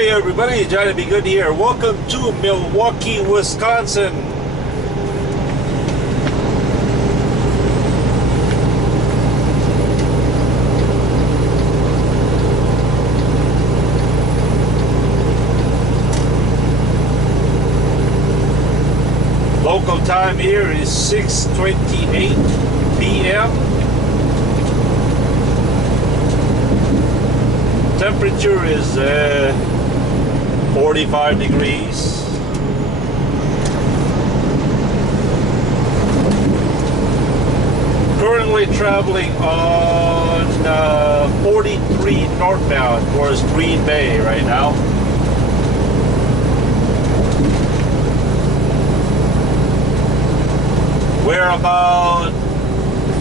Hey everybody, Johnny Be Good here. Welcome to Milwaukee, Wisconsin. Local time here is 6:28 p.m. Temperature is 45 degrees. Currently traveling on 43 northbound towards Green Bay right now. We're about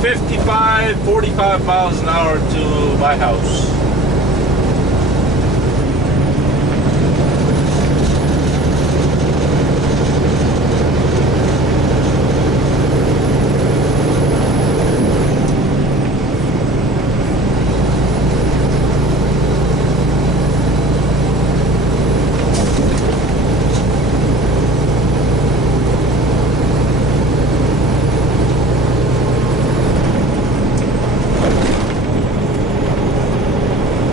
45 miles an hour to my house.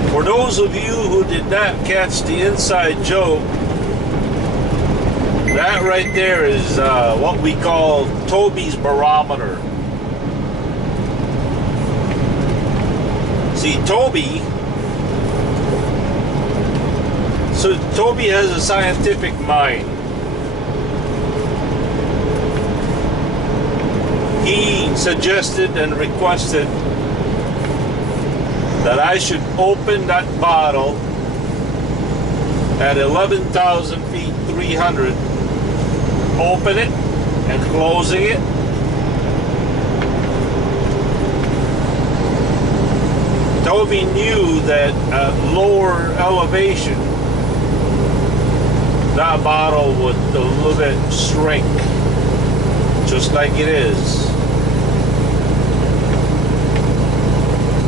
For those of you who did not catch the inside joke, that right there is what we call Toby's barometer. See, Toby has a scientific mind. He suggested and requested that I should open that bottle at 11,000 feet, 300. Open it and closing it. Toby knew that at lower elevation, that bottle would a little bit shrink, just like it is.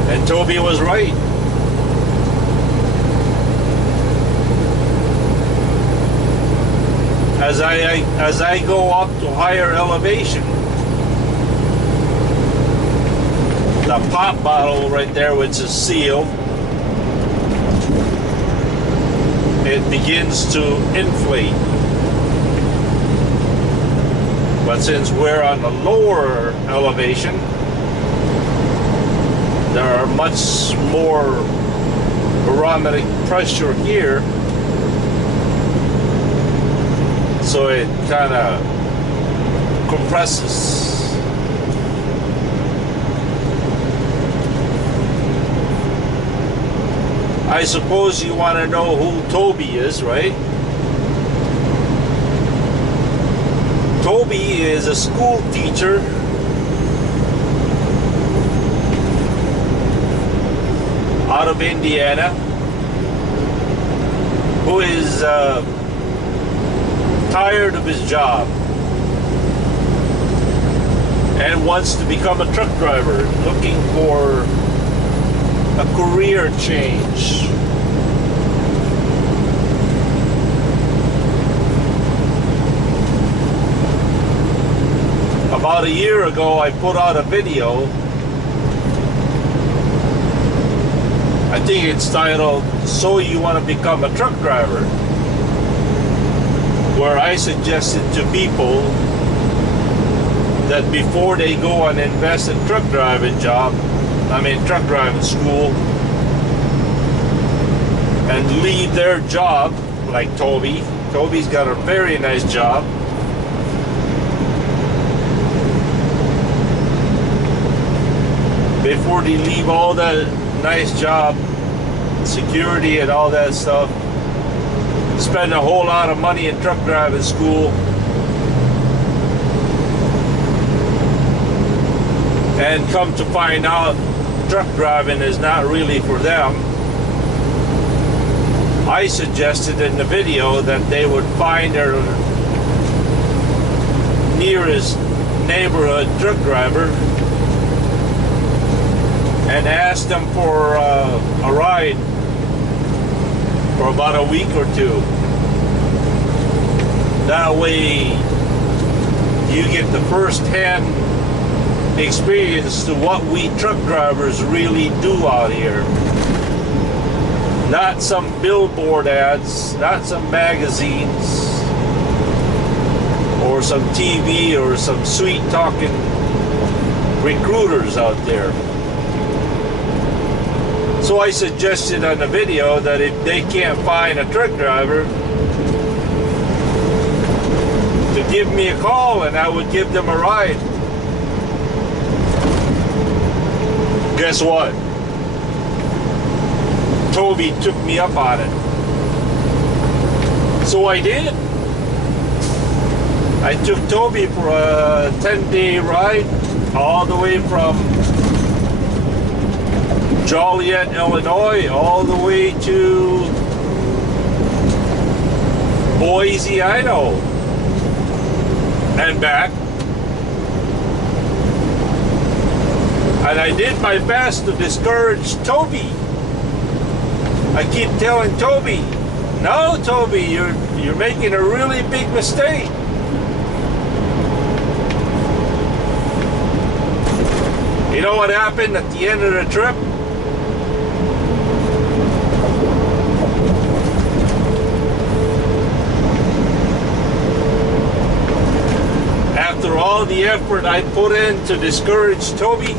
And Toby was right. As I go up to higher elevation, the pop bottle right there, which is sealed, it begins to inflate. But since we're on the lower elevation, there are much more barometric pressure here, so it kind of compresses. I suppose you want to know who Toby is, right? Toby is a school teacher out of Indiana, who is tired of his job and wants to become a truck driver, looking for a career change. About a year ago, I put out a video. I think it's titled, "So You Want to Become a Truck Driver?" where I suggested to people that before they go and invest in truck driving truck driving school, and leave their job, like Toby. Toby's got a very nice job. Before they leave all that nice job, security and all that stuff, spend a whole lot of money in truck driving school, and come to find out truck driving is not really for them. I suggested in the video that they would find their nearest neighborhood truck driver and ask them for a ride for about a week or two. That way you get the first-hand experience to what we truck drivers really do out here. Not some billboard ads, not some magazines, or some TV, or some sweet-talking recruiters out there. So I suggested on the video that if they can't find a truck driver, to give me a call and I would give them a ride. Guess what? Toby took me up on it. So I did. I took Toby for a 10-day ride all the way from Joliet, Illinois, all the way to Boise, Idaho, and back. And I did my best to discourage Toby. I keep telling Toby, no, Toby, you're making a really big mistake. You know what happened at the end of the trip? After all the effort I put in to discourage Toby,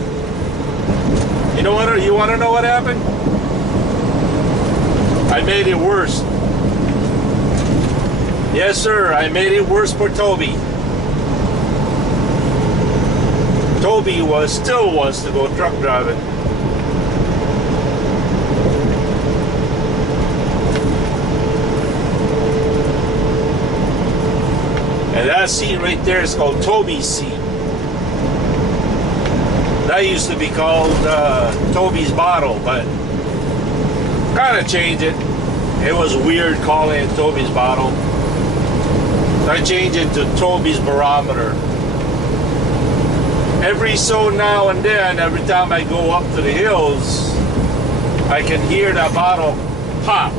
you know what? You want to know what happened? I made it worse. Yes, sir, I made it worse for Toby. Toby still wants to go truck driving. And that seat right there is called Toby's seat. That used to be called Toby's bottle, but kind of changed it. It was weird calling it Toby's bottle. So I changed it to Toby's barometer. Every so now and then, every time I go up to the hills, I can hear that bottle pop.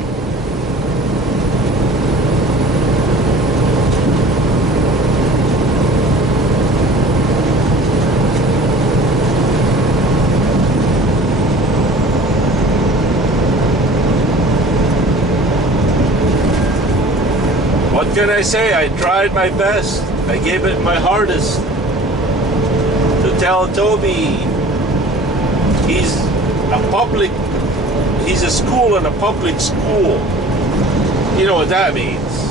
What can I say? I tried my best. I gave it my hardest to tell Toby he's a school in a public school. You know what that means.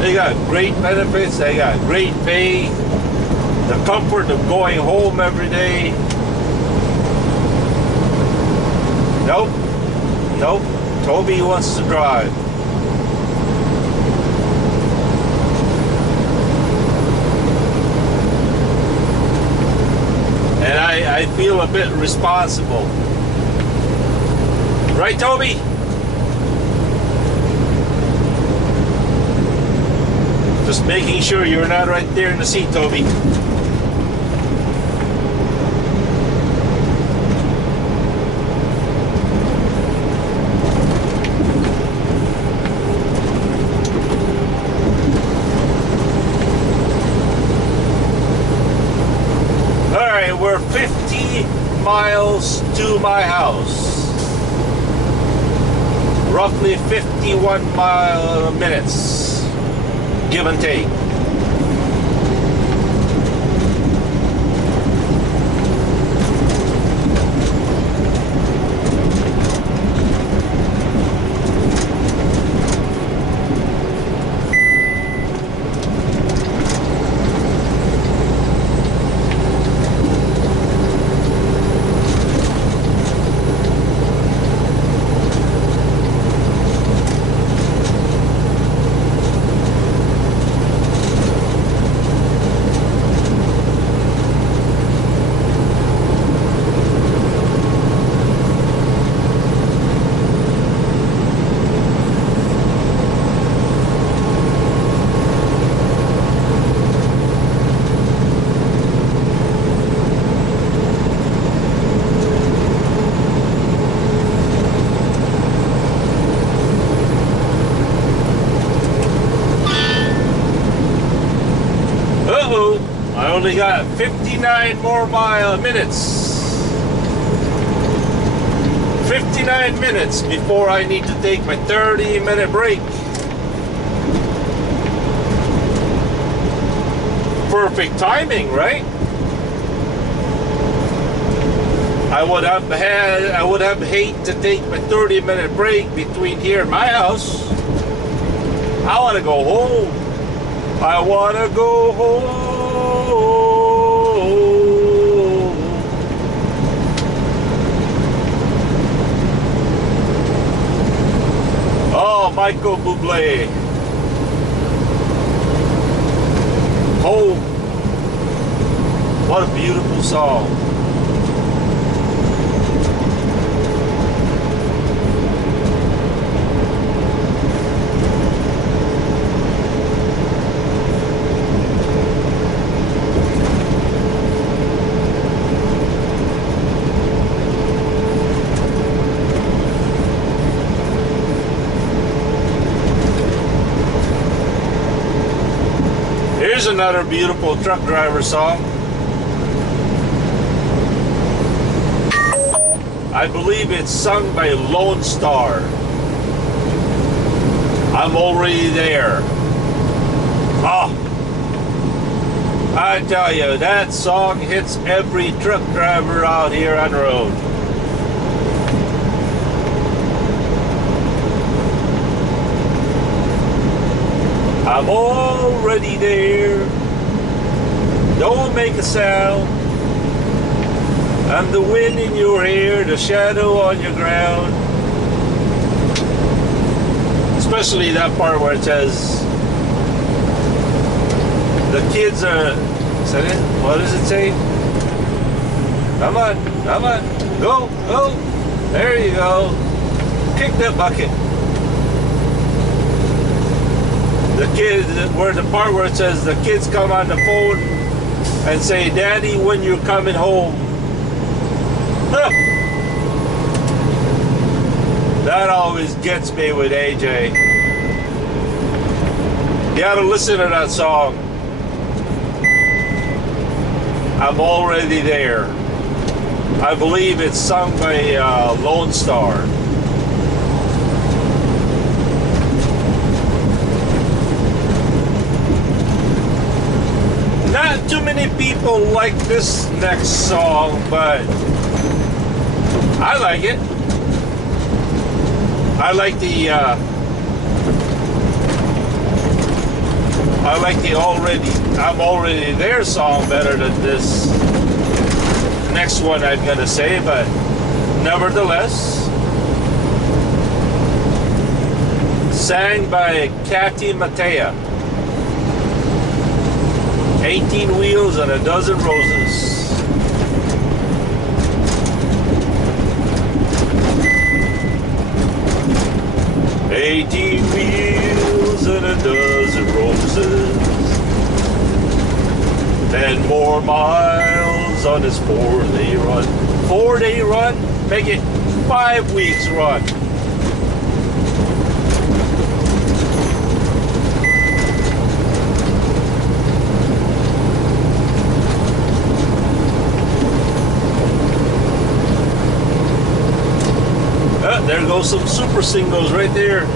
They got great benefits, they got great pay, the comfort of going home every day. Nope. Toby wants to drive. And I feel a bit responsible. Right, Toby? Just making sure you're not right there in the seat, Toby. We're 50 miles to my house. Roughly 51 minutes, give and take. only got 59 more minutes. 59 minutes before I need to take my 30-minute break. Perfect timing, right? I would have hate to take my 30-minute break between here and my house. I want to go home. I want to go home. Oh, Michael Bublé. Home. What a beautiful song. Here's another beautiful truck driver song. I believe it's sung by Lone Star. I'm already there. Oh, I tell you, that song hits every truck driver out here on the road. I'm already there. Don't make a sound. I'm the wind in your hair, the shadow on your ground. Especially that part where it says the kids are. Is that it? What does it say? Come on, come on, go, go. There you go. Kick that bucket. The kids, where the part where it says the kids come on the phone and say, "Daddy, when you're coming home?" Huh. That always gets me with AJ. You gotta listen to that song. I'm already there. I believe it's sung by Lone Star. Not too many people like this next song, but I like it. I like the I'm already there song better than this next one I'm gonna say, but nevertheless, sang by Kathy Mattea. 18 wheels and a dozen roses. "18 wheels and a dozen roses, 10 more miles on his 4-day run." 4-day run? Make it 5 weeks run. There goes some super singles right there.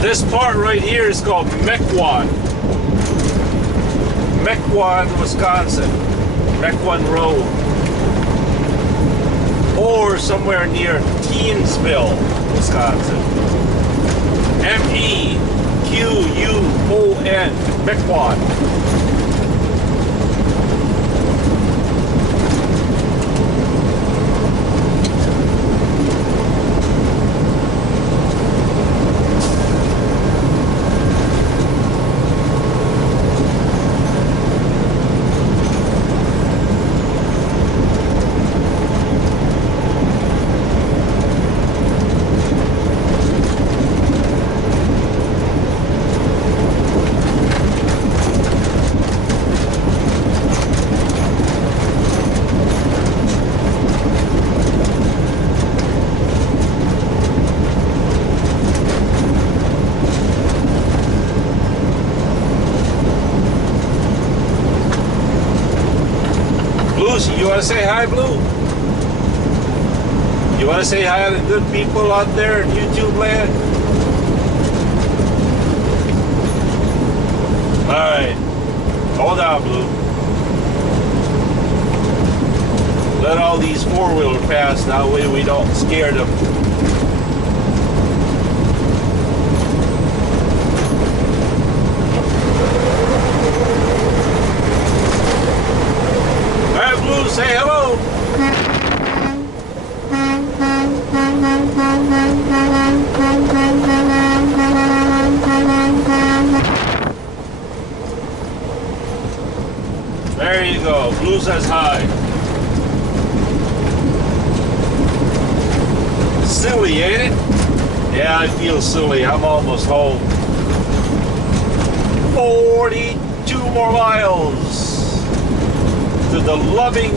This part right here is called Mequon, Wisconsin. Mequon Road. Or somewhere near Keensville, Wisconsin. M-E-Q-U-O-N, Mequon. You want to say hi, Blue? You want to say hi to the good people out there in YouTube land? Alright. Hold on, Blue. Let all these four-wheeler pass, that way we don't scare them. Alright, Blue, say hello. There you go. Blue says hi. Silly, ain't it? Yeah, I feel silly. I'm almost home. 42 more miles to the loving,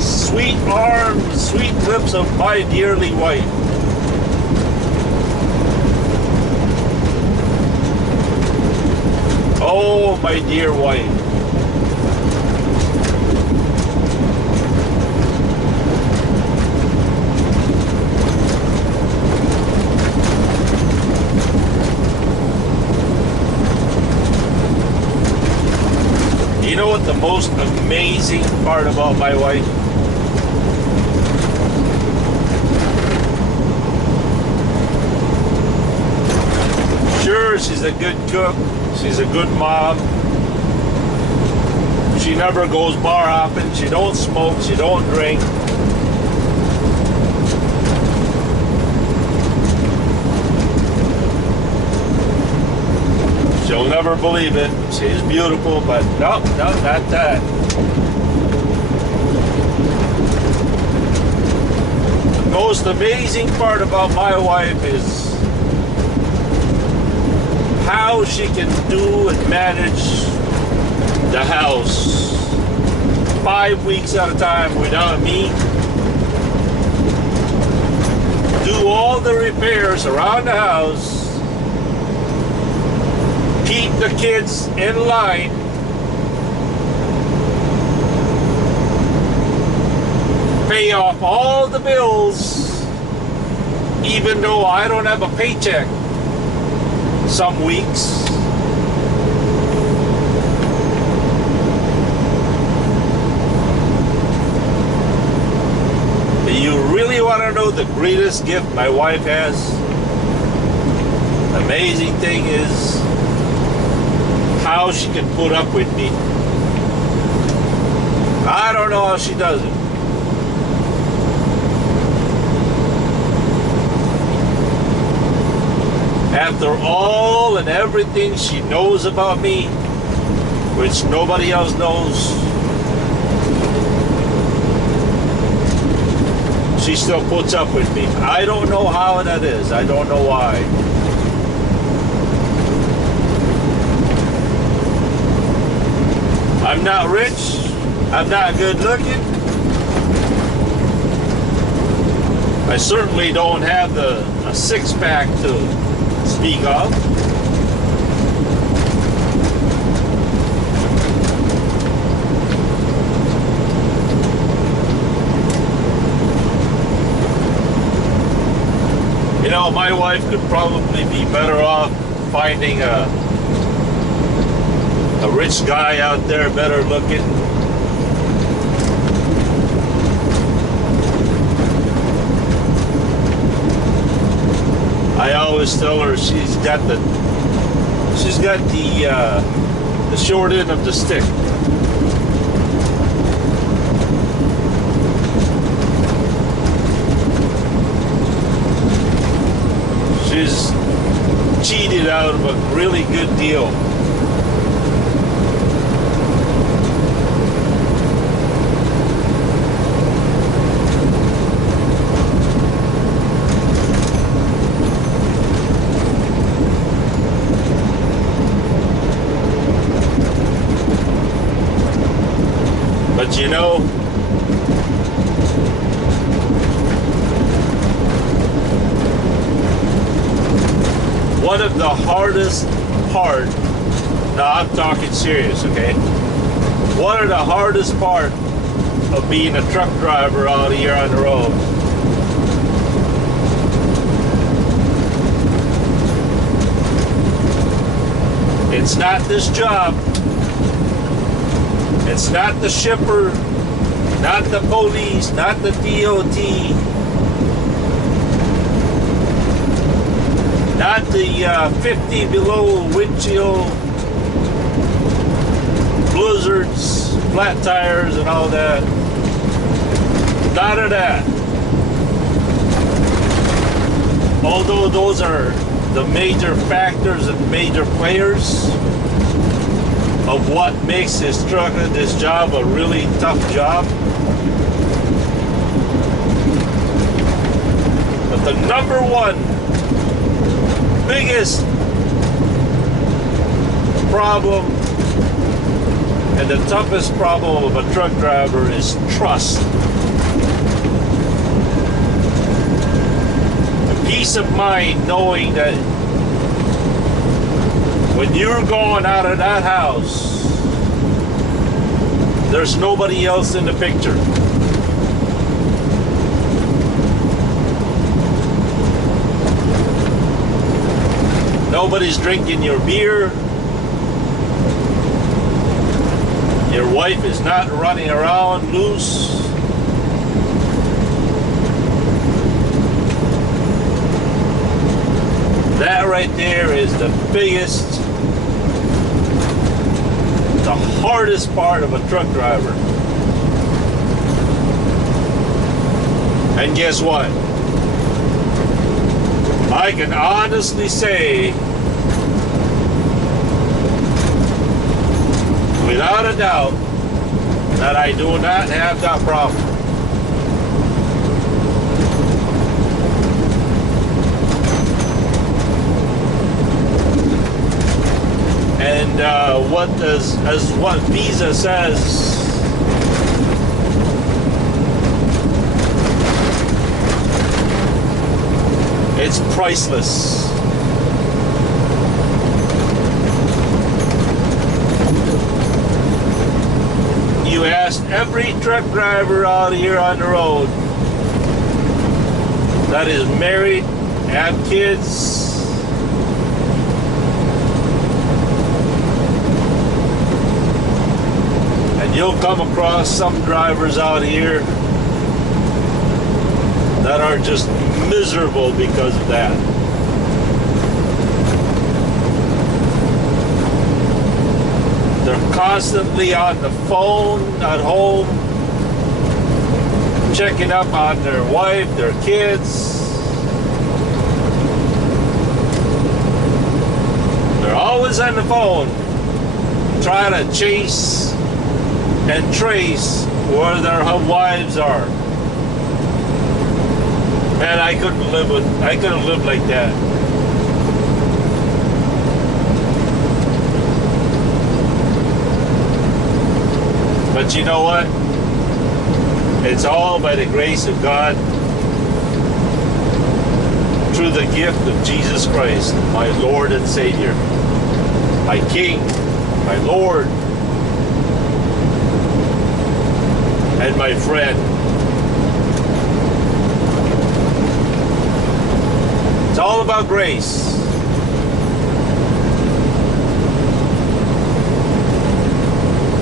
sweet arms, sweet lips of my dearly wife. Oh, my dear wife. You know what the most amazing part about my wife? Sure, she's a good cook. She's a good mom. She never goes bar hopping. She don't smoke. She don't drink. She'll never believe it. She's beautiful, but no, not that. The most amazing part about my wife is how she can do and manage the house 5 weeks at a time without me. Do all the repairs around the house. Keep the kids in line. Pay off all the bills, even though I don't have a paycheck some weeks. You really want to know the greatest gift my wife has? The amazing thing is how she can put up with me. I don't know how she does it. After all and everything she knows about me, which nobody else knows, she still puts up with me. I don't know how that is. I don't know why. I'm not rich. I'm not good looking. I certainly don't have a six-pack to speak of. You know, my wife could probably be better off finding a rich guy out there, better looking. I always tell her she's got the short end of the stick. She's cheated out of a really good deal. But you know, one of the hardest part, now I'm talking serious, okay? One of the hardest part of being a truck driver out here on the road. It's not this job. It's not the shipper, not the police, not the DOT, not the 50 below windshield, blizzards, flat tires and all that. None of that. Although those are the major factors and major players of what makes this job a really tough job. But the number one biggest problem and the toughest problem of a truck driver is trust. The peace of mind knowing that when you're going out of that house, there's nobody else in the picture. Nobody's drinking your beer. Your wife is not running around loose. That right there is the biggest, the hardest part of a truck driver. And guess what? I can honestly say, without a doubt, that I do not have that problem. And what Visa says, it's priceless. You ask every truck driver out here on the road that is married, have kids, and you'll come across some drivers out here that are just miserable because of that. They're constantly on the phone at home, checking up on their wife, their kids. They're always on the phone, trying to chase and trace where their wives are. Man, I couldn't live like that. But you know what? It's all by the grace of God, through the gift of Jesus Christ, my Lord and Savior, my King, my Lord, and my friend. It's all about grace.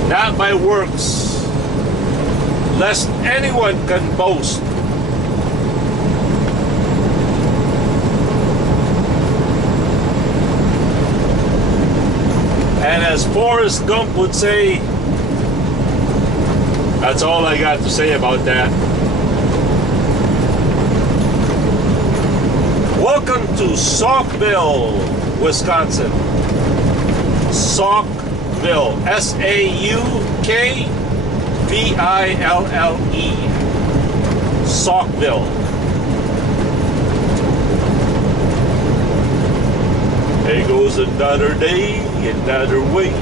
Not by works, lest anyone can boast. And as Forrest Gump would say, that's all I got to say about that. Welcome to Saukville, Wisconsin. Saukville, S-A-U-K-V-I-L-L-E. Saukville. There goes another day, another week,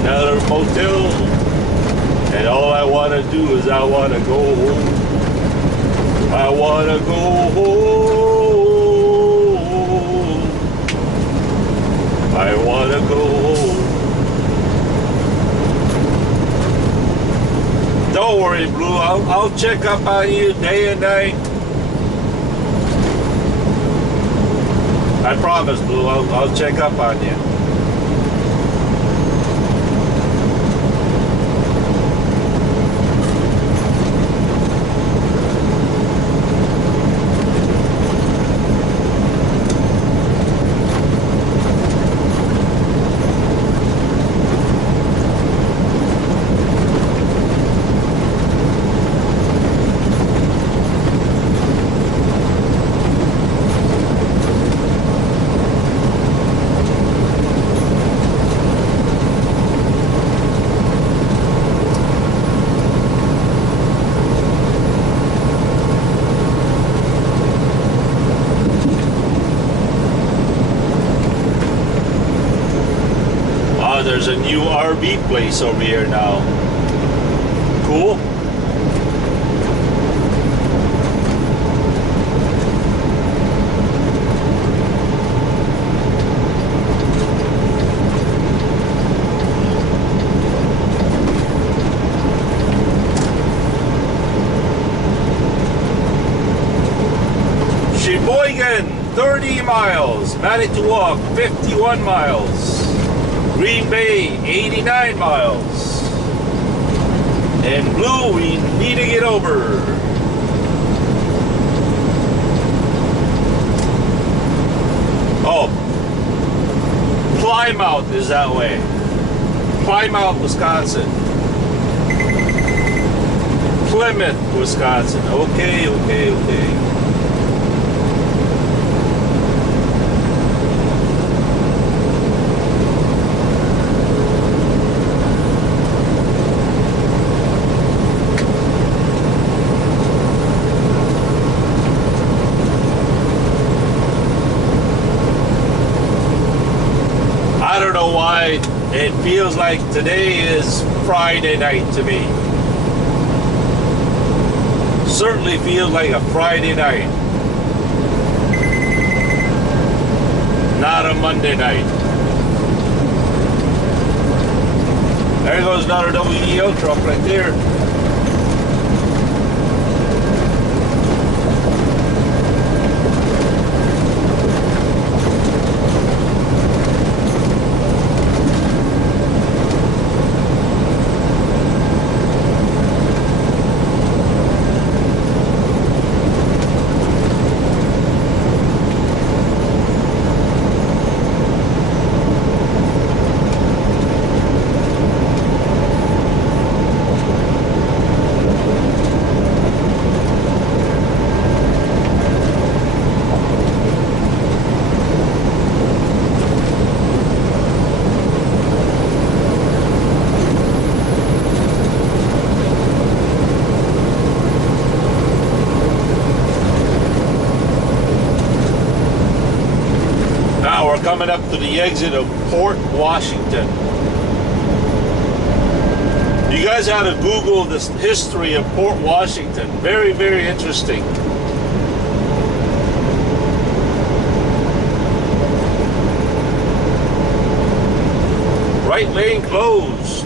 another motel, and all I want to do is I want to go home. I want to go home. I want to go home. I'll check up on you day and night. I promise, Blue. I'll check up on you. There's a new RV place over here now. Cool. Sheboygan, 30 miles. Manitowoc, 51 miles. Green Bay, 89 miles. And Blue, we need to get over. Oh, Plymouth is that way. Plymouth, Wisconsin. Plymouth, Wisconsin. Okay, okay, okay. Why it feels like today is Friday night to me. Certainly feels like a Friday night, not a Monday night. There goes another WEO truck right there. Coming up to the exit of Port Washington. You guys ought to Google this history of Port Washington. Very, very interesting. Right lane closed.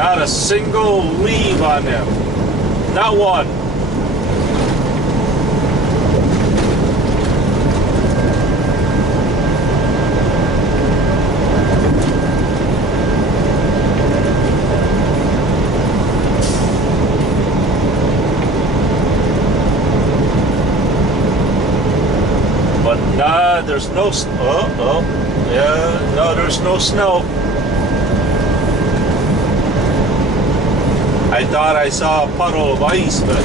Not a single leaf on them. Not one. But nah, there's no yeah, no, there's no snow. I thought I saw a puddle of ice, but